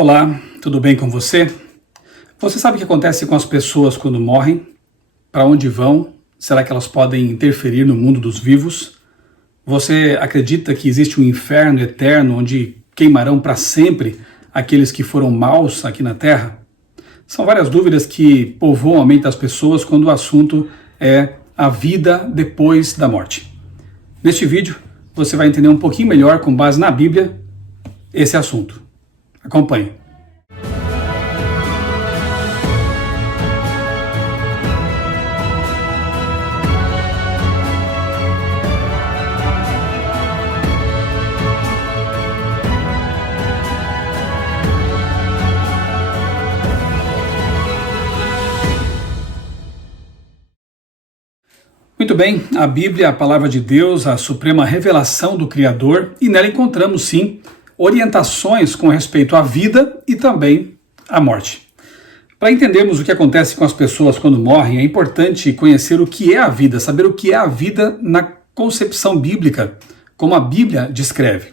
Olá, tudo bem com você? Você sabe o que acontece com as pessoas quando morrem? Para onde vão? Será que elas podem interferir no mundo dos vivos? Você acredita que existe um inferno eterno onde queimarão para sempre aqueles que foram maus aqui na Terra? São várias dúvidas que povoam a mente das pessoas quando o assunto é a vida depois da morte. Neste vídeo, você vai entender um pouquinho melhor, com base na Bíblia, esse assunto. Acompanhe. Muito bem, a Bíblia, a palavra de Deus, a suprema revelação do Criador, e nela encontramos sim orientações com respeito à vida e também à morte. Para entendermos o que acontece com as pessoas quando morrem, é importante conhecer o que é a vida, saber o que é a vida na concepção bíblica, como a Bíblia descreve.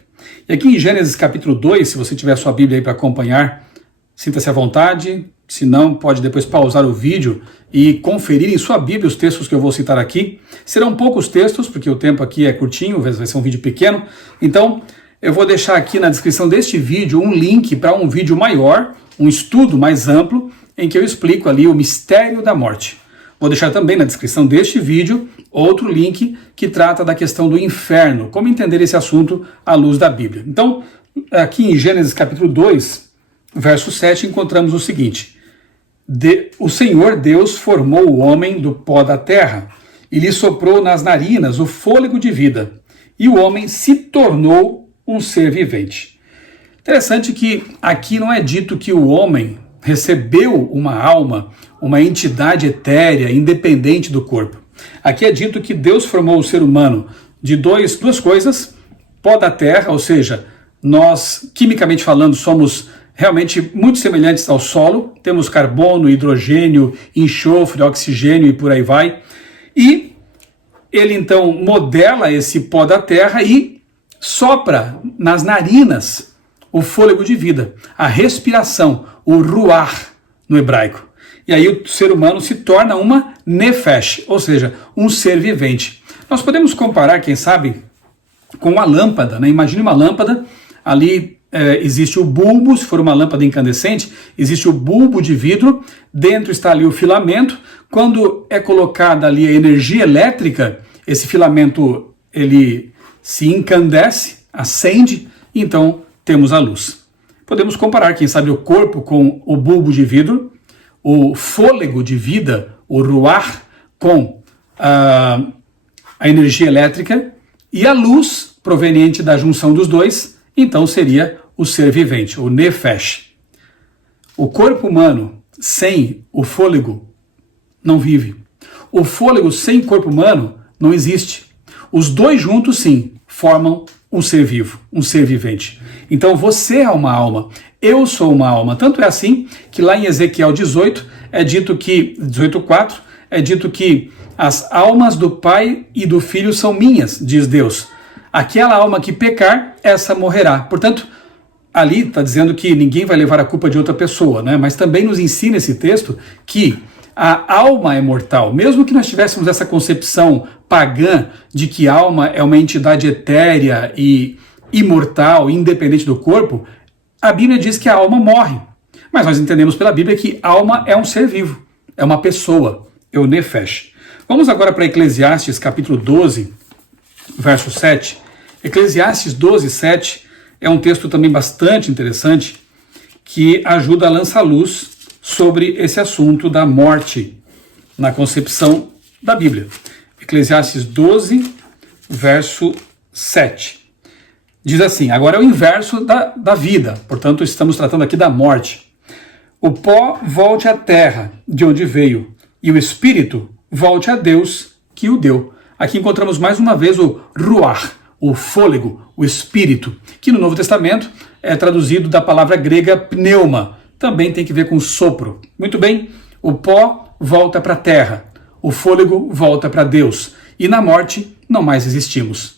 E aqui em Gênesis capítulo 2, se você tiver sua Bíblia aí para acompanhar, sinta-se à vontade, se não, pode depois pausar o vídeo e conferir em sua Bíblia os textos que eu vou citar aqui. Serão poucos textos, porque o tempo aqui é curtinho, vai ser um vídeo pequeno, então eu vou deixar aqui na descrição deste vídeo um link para um vídeo maior, um estudo mais amplo, em que eu explico ali o mistério da morte. Vou deixar também na descrição deste vídeo outro link que trata da questão do inferno, como entender esse assunto à luz da Bíblia. Então, aqui em Gênesis capítulo 2, verso 7, encontramos o seguinte: o Senhor Deus formou o homem do pó da terra e lhe soprou nas narinas o fôlego de vida, e o homem se tornou um ser vivente. Interessante que aqui não é dito que o homem recebeu uma alma, uma entidade etérea, independente do corpo. Aqui é dito que Deus formou o ser humano de duas coisas: pó da terra, ou seja, nós, quimicamente falando, somos realmente muito semelhantes ao solo, temos carbono, hidrogênio, enxofre, oxigênio e por aí vai. E ele então modela esse pó da terra e sopra nas narinas o fôlego de vida, a respiração, o ruach no hebraico. E aí o ser humano se torna uma nefesh, ou seja, um ser vivente. Nós podemos comparar, quem sabe, com uma lâmpada, né? Imagine uma lâmpada, ali existe o bulbo, se for uma lâmpada incandescente, existe o bulbo de vidro, dentro está ali o filamento. Quando é colocada ali a energia elétrica, esse filamento ele se encandece, acende, então temos a luz. Podemos comparar, quem sabe, o corpo com o bulbo de vidro, o fôlego de vida, o ruach, com a energia elétrica, e a luz proveniente da junção dos dois, então seria o ser vivente, o nefesh. O corpo humano sem o fôlego não vive. O fôlego sem corpo humano não existe. Os dois juntos, sim, formam um ser vivo, um ser vivente. Então você é uma alma, eu sou uma alma. Tanto é assim que lá em Ezequiel 18, é dito que, 18:4, é dito que as almas do Pai e do Filho são minhas, diz Deus. Aquela alma que pecar, essa morrerá. Portanto, ali está dizendo que ninguém vai levar a culpa de outra pessoa, né? Mas também nos ensina esse texto que a alma é mortal. Mesmo que nós tivéssemos essa concepção pagã de que a alma é uma entidade etérea e imortal, independente do corpo, a Bíblia diz que a alma morre. Mas nós entendemos pela Bíblia que alma é um ser vivo, é uma pessoa, é o nefesh. Vamos agora para Eclesiastes capítulo 12, verso 7. Eclesiastes 12, 7 é um texto também bastante interessante que ajuda a lançar luz sobre esse assunto da morte na concepção da Bíblia. Eclesiastes 12, verso 7. Diz assim, agora é o inverso da vida, portanto estamos tratando aqui da morte. O pó volte à terra, de onde veio, e o espírito volte a Deus, que o deu. Aqui encontramos mais uma vez o ruach, o fôlego, o espírito, que no Novo Testamento é traduzido da palavra grega pneuma, também tem que ver com sopro. Muito bem, o pó volta para a terra, o fôlego volta para Deus, e na morte não mais existimos.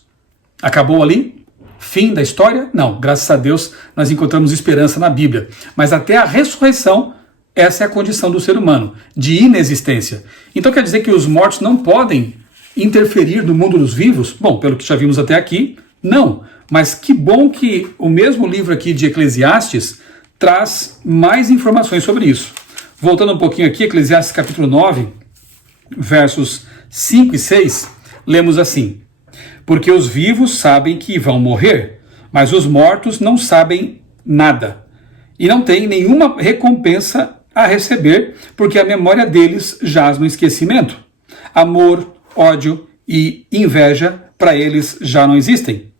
Acabou ali? Fim da história? Não, graças a Deus nós encontramos esperança na Bíblia. Mas até a ressurreição, essa é a condição do ser humano, de inexistência. Então quer dizer que os mortos não podem interferir no mundo dos vivos? Bom, pelo que já vimos até aqui, não. Mas que bom que o mesmo livro aqui de Eclesiastes traz mais informações sobre isso. Voltando um pouquinho aqui, Eclesiastes capítulo 9, versos 5 e 6, lemos assim: porque os vivos sabem que vão morrer, mas os mortos não sabem nada, e não têm nenhuma recompensa a receber, porque a memória deles jaz no esquecimento. Amor, ódio e inveja para eles já não existem.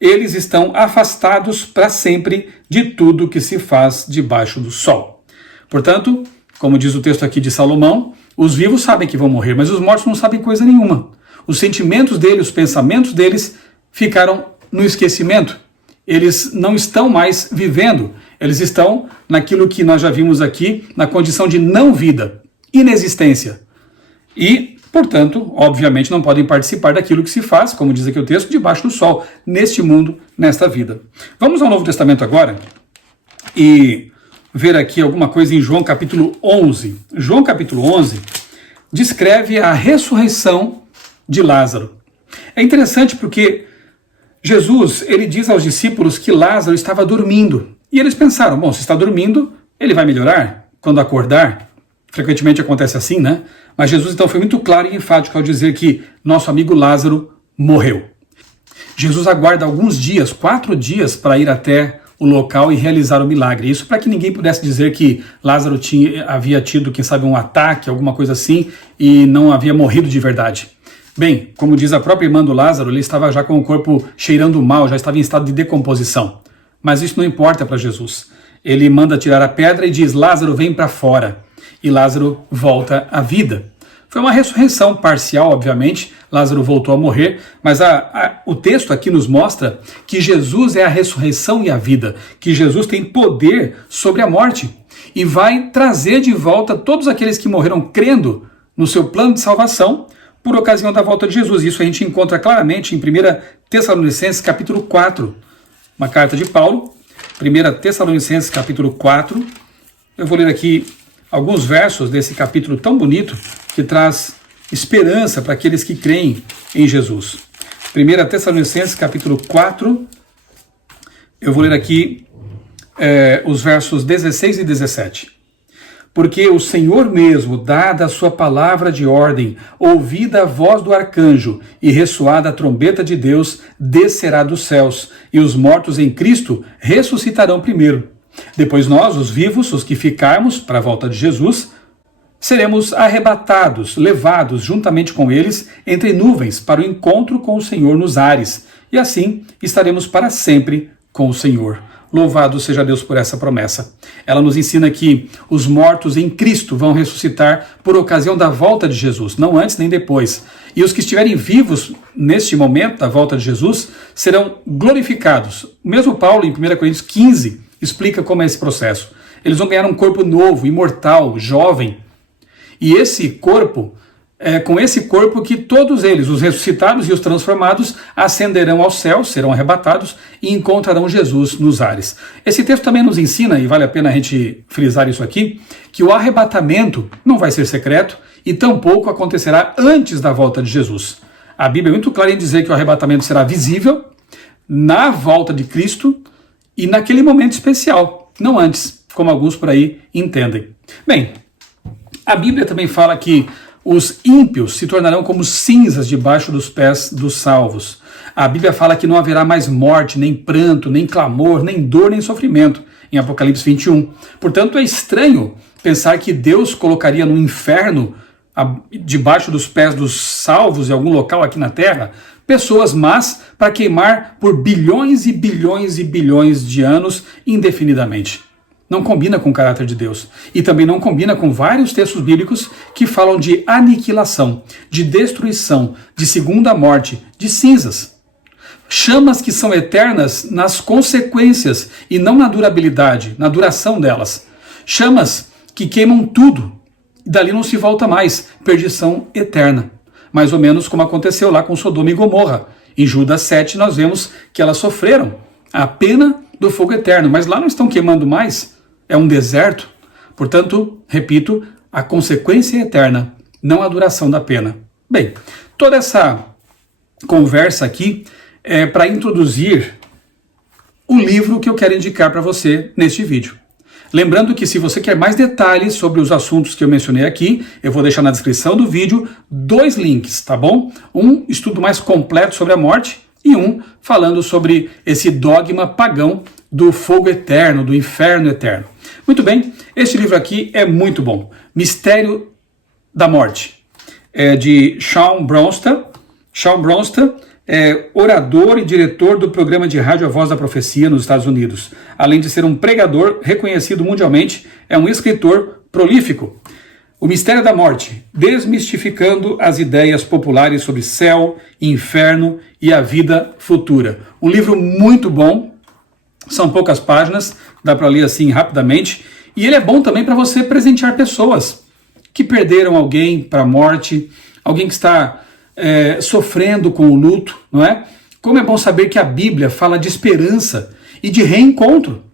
Eles estão afastados para sempre de tudo que se faz debaixo do sol. Portanto, como diz o texto aqui de Salomão, os vivos sabem que vão morrer, mas os mortos não sabem coisa nenhuma. Os sentimentos deles, os pensamentos deles ficaram no esquecimento. Eles não estão mais vivendo. Eles estão naquilo que nós já vimos aqui, na condição de não vida, inexistência. E, portanto, obviamente não podem participar daquilo que se faz, como diz aqui o texto, debaixo do sol, neste mundo, nesta vida. Vamos ao Novo Testamento agora e ver aqui alguma coisa em João capítulo 11. João capítulo 11 descreve a ressurreição de Lázaro. É interessante porque Jesus, ele diz aos discípulos que Lázaro estava dormindo. E eles pensaram, bom, se está dormindo, ele vai melhorar quando acordar. Frequentemente acontece assim, né? Mas Jesus então foi muito claro e enfático ao dizer que nosso amigo Lázaro morreu. Jesus aguarda alguns dias, 4 dias, para ir até o local e realizar o milagre. Isso para que ninguém pudesse dizer que Lázaro havia tido, quem sabe, um ataque, alguma coisa assim, e não havia morrido de verdade. Bem, como diz a própria irmã do Lázaro, ele estava já com o corpo cheirando mal, já estava em estado de decomposição. Mas isso não importa para Jesus. Ele manda tirar a pedra e diz, Lázaro, vem para fora. E Lázaro volta à vida. Foi uma ressurreição parcial, obviamente. Lázaro voltou a morrer, mas o texto aqui nos mostra que Jesus é a ressurreição e a vida, que Jesus tem poder sobre a morte e vai trazer de volta todos aqueles que morreram crendo no seu plano de salvação por ocasião da volta de Jesus. Isso a gente encontra claramente em 1 Tessalonicenses capítulo 4, uma carta de Paulo, 1 Tessalonicenses capítulo 4. Eu vou ler aqui alguns versos desse capítulo tão bonito que traz esperança para aqueles que creem em Jesus. 1 Tessalonicenses capítulo 4, eu vou ler aqui os versos 16 e 17. Porque o Senhor mesmo, dada a sua palavra de ordem, ouvida a voz do arcanjo e ressoada a trombeta de Deus, descerá dos céus, e os mortos em Cristo ressuscitarão primeiro. Depois nós, os vivos, os que ficarmos para a volta de Jesus, seremos arrebatados, levados juntamente com eles entre nuvens para o encontro com o Senhor nos ares, e assim estaremos para sempre com o Senhor. Louvado seja Deus por essa promessa. Ela nos ensina que os mortos em Cristo vão ressuscitar por ocasião da volta de Jesus, não antes nem depois. E os que estiverem vivos neste momento da volta de Jesus serão glorificados. O mesmo Paulo, em 1 Coríntios 15, explica como é esse processo. Eles vão ganhar um corpo novo, imortal, jovem. E esse corpo, com esse corpo que todos eles, os ressuscitados e os transformados, ascenderão aos céus, serão arrebatados e encontrarão Jesus nos ares. Esse texto também nos ensina, e vale a pena a gente frisar isso aqui, que o arrebatamento não vai ser secreto e tampouco acontecerá antes da volta de Jesus. A Bíblia é muito clara em dizer que o arrebatamento será visível na volta de Cristo e naquele momento especial, não antes, como alguns por aí entendem. Bem, a Bíblia também fala que os ímpios se tornarão como cinzas debaixo dos pés dos salvos. A Bíblia fala que não haverá mais morte, nem pranto, nem clamor, nem dor, nem sofrimento, em Apocalipse 21. Portanto, é estranho pensar que Deus colocaria no inferno, debaixo dos pés dos salvos, em algum local aqui na terra, pessoas más para queimar por bilhões e bilhões e bilhões de anos indefinidamente. Não combina com o caráter de Deus. E também não combina com vários textos bíblicos que falam de aniquilação, de destruição, de segunda morte, de cinzas. Chamas que são eternas nas consequências e não na durabilidade, na duração delas. Chamas que queimam tudo e dali não se volta mais. Perdição eterna. Mais ou menos como aconteceu lá com Sodoma e Gomorra. Em Judas 7 nós vemos que elas sofreram a pena do fogo eterno, mas lá não estão queimando mais, é um deserto. Portanto, repito, a consequência é eterna, não a duração da pena. Bem, toda essa conversa aqui é para introduzir o livro que eu quero indicar para você neste vídeo. Lembrando que se você quer mais detalhes sobre os assuntos que eu mencionei aqui, eu vou deixar na descrição do vídeo 2 links, tá bom? Um estudo mais completo sobre a morte e um falando sobre esse dogma pagão do fogo eterno, do inferno eterno. Muito bem, este livro aqui é muito bom. Mistério da Morte, é de Sean Bronsted. Sean Bronsted é orador e diretor do programa de rádio A Voz da Profecia nos Estados Unidos. Além de ser um pregador reconhecido mundialmente, é um escritor prolífico. O Mistério da Morte, desmistificando as ideias populares sobre céu, inferno e a vida futura. Um livro muito bom, são poucas páginas, dá para ler assim rapidamente, e ele é bom também para você presentear pessoas que perderam alguém para a morte, alguém que está sofrendo com o luto, não é? Como é bom saber que a Bíblia fala de esperança e de reencontro,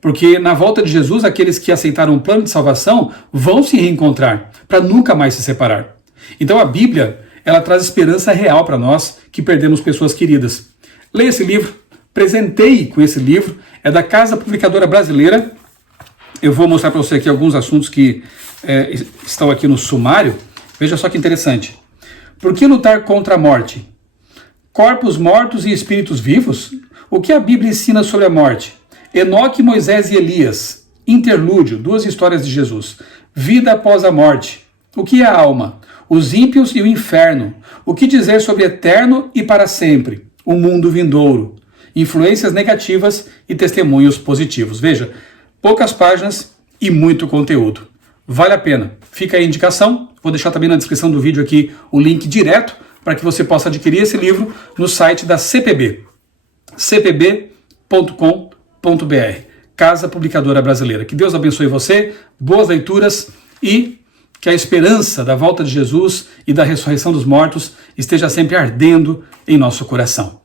porque na volta de Jesus, aqueles que aceitaram o plano de salvação vão se reencontrar, para nunca mais se separar. Então a Bíblia, ela traz esperança real para nós que perdemos pessoas queridas. Leia esse livro, presenteie com esse livro, é da Casa Publicadora Brasileira. Eu vou mostrar para você aqui alguns assuntos que estão aqui no sumário. Veja só que interessante. Por que lutar contra a morte? Corpos mortos e espíritos vivos? O que a Bíblia ensina sobre a morte? Enoque, Moisés e Elias. Interlúdio, 2 histórias de Jesus. Vida após a morte. O que é a alma? Os ímpios e o inferno. O que dizer sobre eterno e para sempre? O mundo vindouro. Influências negativas e testemunhos positivos. Veja, poucas páginas e muito conteúdo. Vale a pena. Fica aí a indicação. Vou deixar também na descrição do vídeo aqui o link direto para que você possa adquirir esse livro no site da CPB. cpb.com.br, Casa Publicadora Brasileira. Que Deus abençoe você, boas leituras e que a esperança da volta de Jesus e da ressurreição dos mortos esteja sempre ardendo em nosso coração.